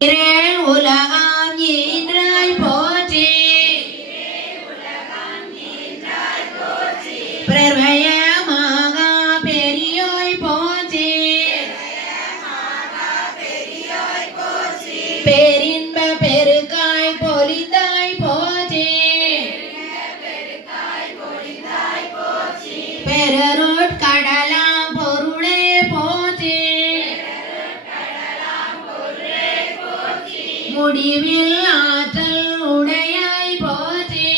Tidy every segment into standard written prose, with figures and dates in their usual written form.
உலகம் ஈன்றாய் போற்றி பிரபயமாக பெரியோய் போற்றி பேரின்ப பெருக்காய் பொலிந்தாய் போற்றி பெருட்கடலாம் பொருளே போற்றி முடிவில் ஆற்றல் உடையாய் போற்றி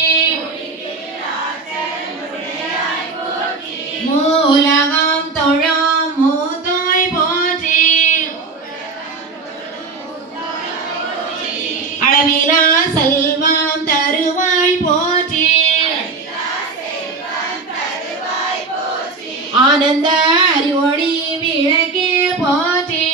மூலகம் தொழாம் மூத்தாய் போற்றி அளவிலா செல்வம் தருவாய் போற்றி ஆனந்த அறிவொளி விளக்கே போற்றி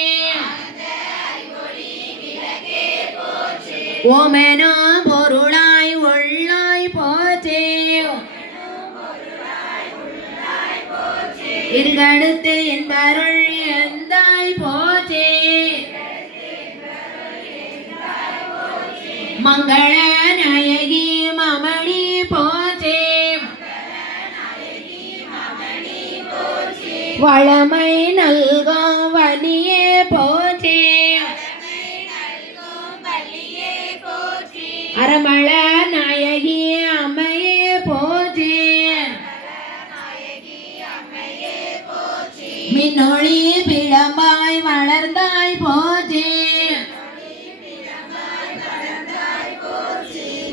ஓமெனா பொருளாய் உள்ளாய் போற்றி இருகடுத்து என்பருள் எந்தாய் போற்றி மங்கள நாயகி மமணி போற்றி வளமை நல்கும் வலியே போற்றி அரமள நாயகி அம்மையே போற்றி மின்னொளி பிழம்பாய் வளர்ந்தாய் போற்றி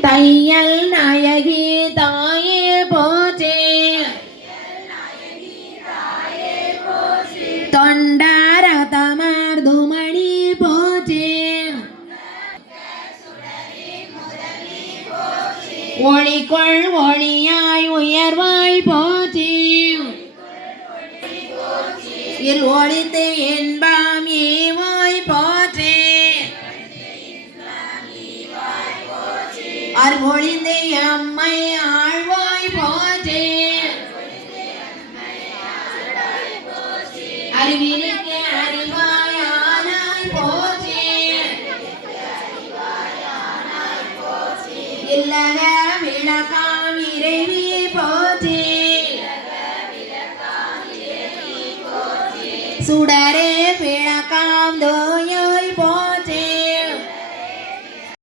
தையல் நாயகி தாயே போற்றி தொண்டாரதமர் துமணி போற்றி ஒளிக்குள் ஒளியாய் உயர்வாய் போற்றி இல் ஒளித்து என்பாம் ஏவாய் போற்றி அருளொளிந்து அம்மை ஆழ்வாய் போற்றி அறிவினுக்கு அறிவாய் ஆனாய் போற்றி இல்லக விளக்காம் இறைவி போற்றி சுடர